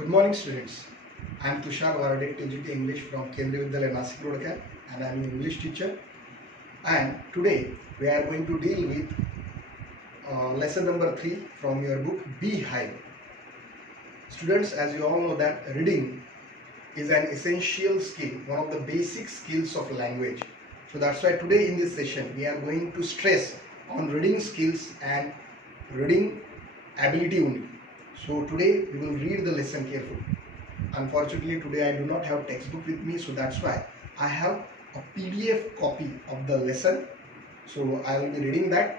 Good morning, students. I am Tushar Varade, TGT English from Kendriya Vidyalaya Nasik Road, and I am an English teacher. And today we are going to deal with lesson number 3 from your book Beehive. Students, as you all know that reading is an essential skill, one of the basic skills of language. So that's why today in this session we are going to stress on reading skills and reading ability only. So today we will read the lesson carefully. Unfortunately today I do not have textbook with me, so that's why I have a PDF copy of the lesson. So I will be reading that.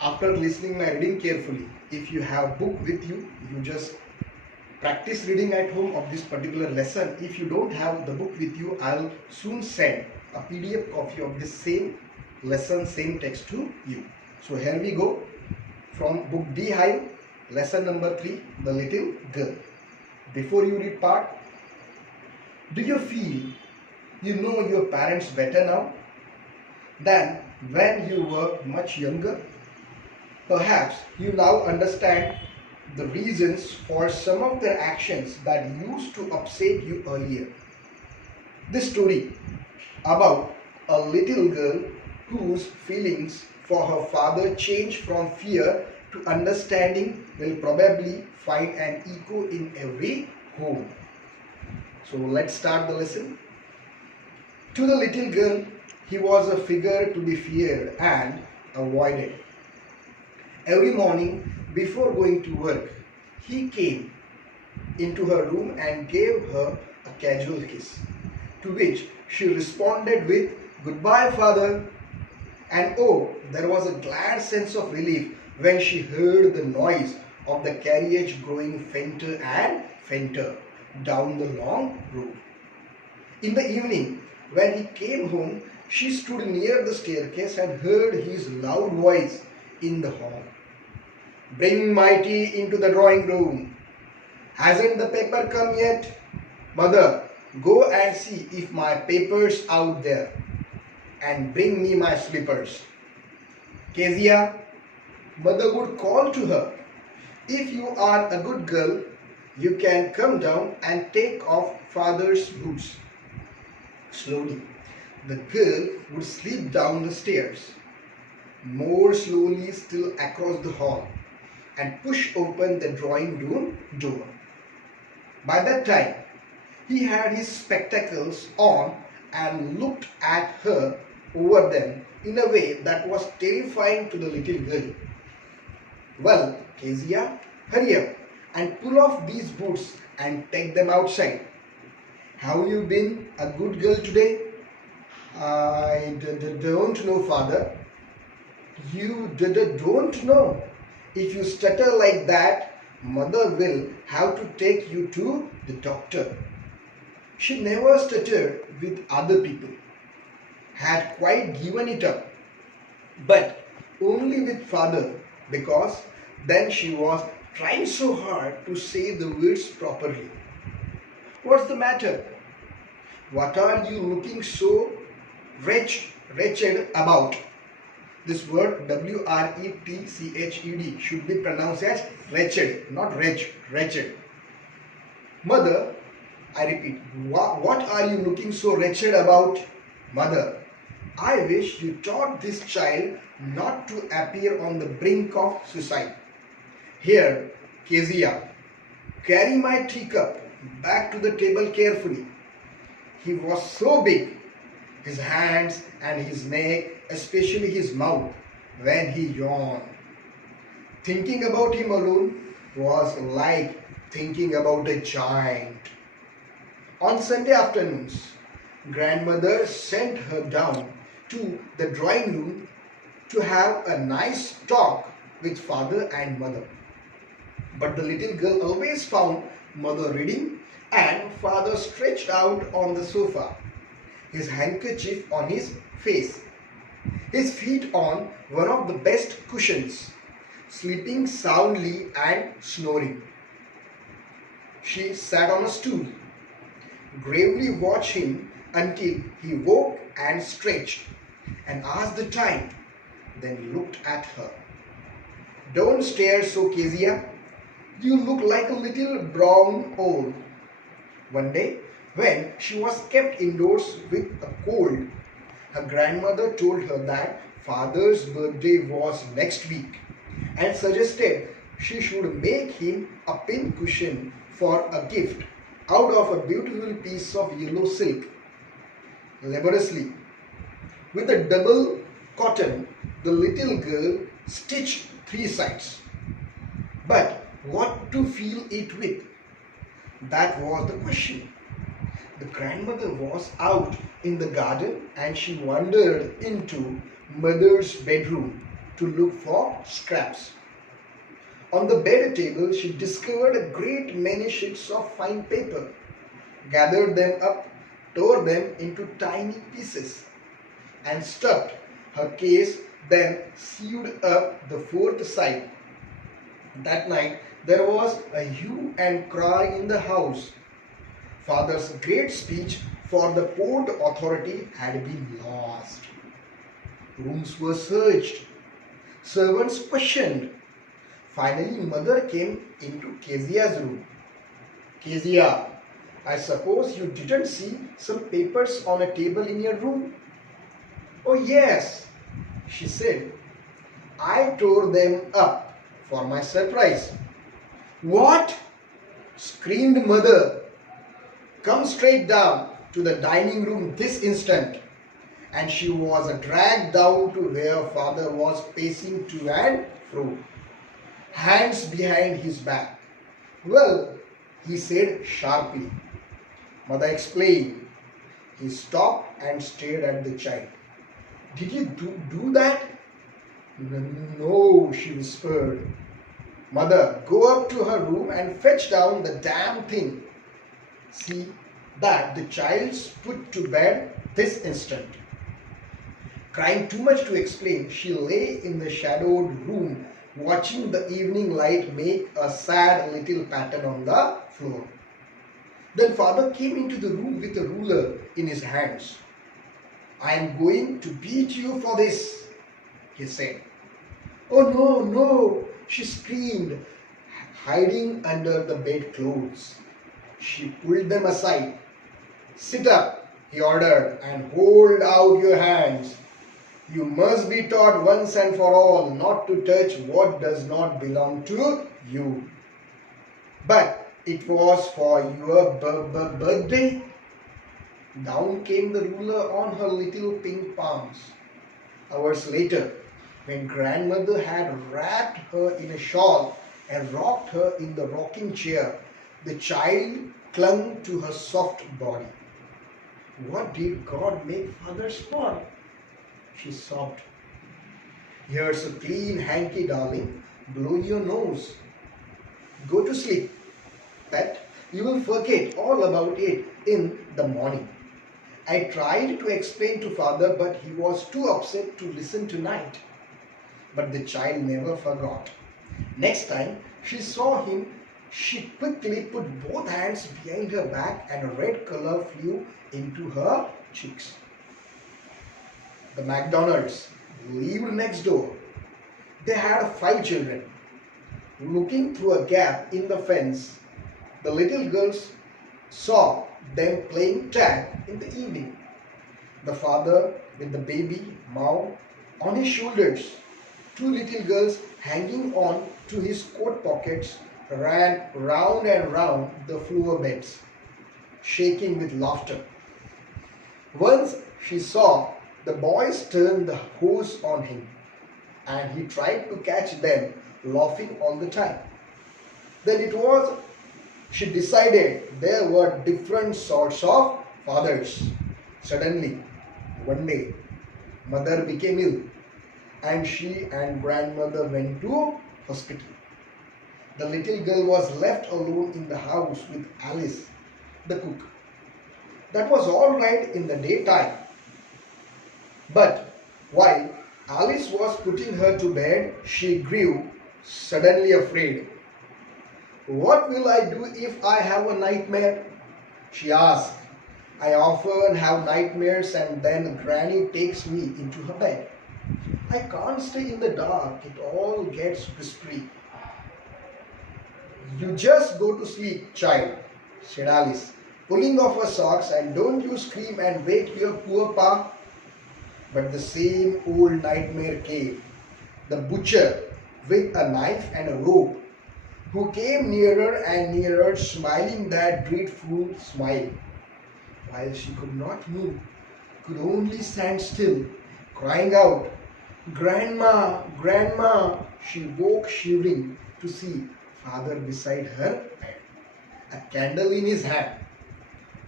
After listening my reading carefully, if you have book with you, you just practice reading at home of this particular lesson. If you don't have the book with you, I'll soon send a PDF copy of this same lesson, same text to you. So here we go from book Beehive, lesson number 3, The Little Girl. Before you read part, do you feel you know your parents better now than when you were much younger? Perhaps you now understand the reasons for some of their actions that used to upset you earlier. This story about a little girl whose feelings for her father changed from fear to understanding will probably find an echo in every home. So let's start the lesson. To the little girl, he was a figure to be feared and avoided. Every morning before going to work, he came into her room and gave her a casual kiss, to which she responded with, "Goodbye, father." And oh, there was a glad sense of relief when she heard the noise of the carriage growing fainter and fainter down the long road. In the evening, when he came home, she stood near the staircase and heard his loud voice in the hall. "Bring my tea into the drawing room. Hasn't the paper come yet? Mother, go and see if my paper's out there. And bring me my slippers. Kezia," mother would call to her, "if you are a good girl, you can come down and take off father's boots." Slowly, the girl would slip down the stairs, more slowly still across the hall, and push open the drawing room door. By that time, he had his spectacles on and looked at her over them in a way that was terrifying to the little girl. "Well, Kezia, hurry up and pull off these boots and take them outside. Have you been a good girl today?" "I don't know, father." "You don't know? If you stutter like that, mother will have to take you to the doctor." She never stuttered with other people, had quite given it up, but only with father, because then she was trying so hard to say the words properly. "What's the matter? What are you looking so wretched about?" This word wretched should be pronounced as wretched, not wretched. "Mother," I repeat, what are you looking so wretched about?" "Mother, I wish you taught this child not to appear on the brink of suicide. Here, Kezia, carry my teacup back to the table carefully." He was so big, his hands and his neck, especially his mouth, when he yawned. Thinking about him alone was like thinking about a giant. On Sunday afternoons, grandmother sent her down to the drawing room to have a nice talk with father and mother. But the little girl always found mother reading and father stretched out on the sofa, his handkerchief on his face, his feet on one of the best cushions, sleeping soundly and snoring. She sat on a stool, gravely watched him until he woke and stretched and asked the time, then looked at her. "Don't stare so, Kezia. You look like a little brown owl. One day, when she was kept indoors with a cold, her grandmother told her that father's birthday was next week and suggested she should make him a pin cushion for a gift out of a beautiful piece of yellow silk. Laboriously, with a double cotton, the little girl stitched three sides. But what to fill it with? That was the question. The grandmother was out in the garden and she wandered into mother's bedroom to look for scraps. On the bed table, she discovered a great many sheets of fine paper, gathered them up, tore them into tiny pieces, and stuffed her case, then sewed up the fourth side. That night, there was a hue and cry in the house. Father's great speech for the Port Authority had been lost. Rooms were searched. Servants questioned. Finally, mother came into Kezia's room. Kezia, I suppose you didn't see some papers on a table in your room? Oh yes, she said. I tore them up for my surprise. What? Screamed mother. Come straight down to the dining room this instant. And she was dragged down to where father was pacing to and fro, hands behind his back. Well, he said sharply. Mother explained. He stopped and stared at the child. Did you do that? No, she whispered. Mother, go up to her room and fetch down the damn thing. See that the child's put to bed this instant. Crying too much to explain, she lay in the shadowed room watching the evening light make a sad little pattern on the floor. Then father came into the room with a ruler in his hands. I am going to beat you for this, he said. Oh no, no, she screamed, hiding under the bedclothes. She pulled them aside. Sit up, he ordered, and hold out your hands. You must be taught once and for all not to touch what does not belong to you. But it was for your birthday. Down came the ruler on her little pink palms. Hours later, when grandmother had wrapped her in a shawl and rocked her in the rocking chair, the child clung to her soft body. What did God make fathers for? She sobbed. Here's a clean hanky, darling. Blow your nose. Go to sleep, pet. You will forget all about it in the morning. I tried to explain to father, but he was too upset to listen tonight. But the child never forgot. Next time she saw him, she quickly put both hands behind her back and a red color flew into her cheeks. The McDonalds lived next door. They had 5 children. Looking through a gap in the fence, the little girls saw them playing tag in the evening. The father with the baby Mao on his shoulders, 2 little girls hanging on to his coat pockets, ran round and round the floor beds, shaking with laughter. Once she saw the boys turn the hose on him, and he tried to catch them laughing all the time. Then she decided there were different sorts of fathers. Suddenly, one day, mother became ill, and she and grandmother went to hospital. The little girl was left alone in the house with Alice, the cook. That was all right in the daytime. But while Alice was putting her to bed, she grew suddenly afraid. What will I do if I have a nightmare? She asked. I often have nightmares and then Granny takes me into her bed. I can't stay in the dark. It all gets whispery. You just go to sleep, child, said Alice, pulling off her socks, and don't you scream and wake your poor pa. But the same old nightmare came. The butcher, with a knife and a rope, who came nearer and nearer, smiling that dreadful smile. While she could not move, could only stand still, crying out, "Grandma, Grandma!" She woke shivering to see father beside her bed, a candle in his hand.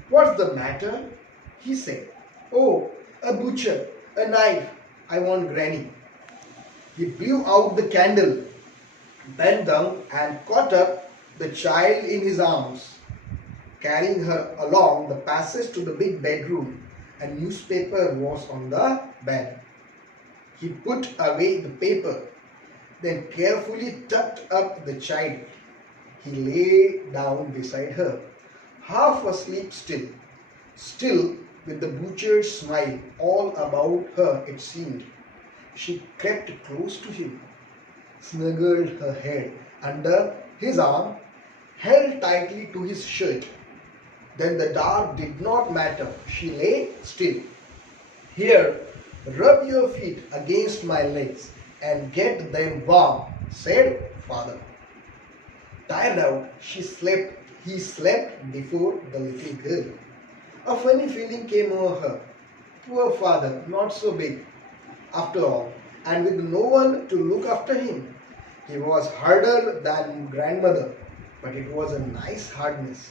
"What's the matter?" he said. "Oh, a butcher, a knife. I want Granny." He blew out the candle, bent down and caught up the child in his arms, carrying her along the passage to the big bedroom. A newspaper was on the bed. He put away the paper, then carefully tucked up the child. He lay down beside her, half asleep still, still with the butcher's smile all about her, it seemed. She crept close to him, snuggled her head under his arm, held tightly to his shirt. Then the dark did not matter. She lay still. "Here, rub your feet against my legs and get them warm," said father. Tired out, he slept before the little girl. A funny feeling came over her. Poor father, not so big, after all, and with no one to look after him. He was harder than grandmother, but it was a nice hardness.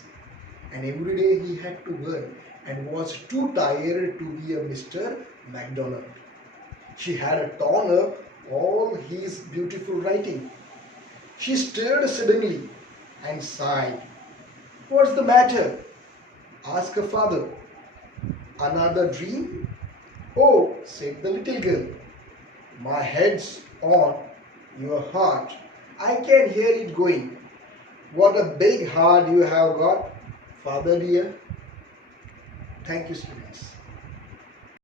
And every day he had to work and was too tired to be a Mr. MacDonald. She had torn up all his beautiful writing. She stirred suddenly and sighed. "What's the matter?" asked her father. "Another dream?" "Oh," said the little girl, "my head's on your heart. I can hear it going. What a big heart you have got, father dear." Thank you, students.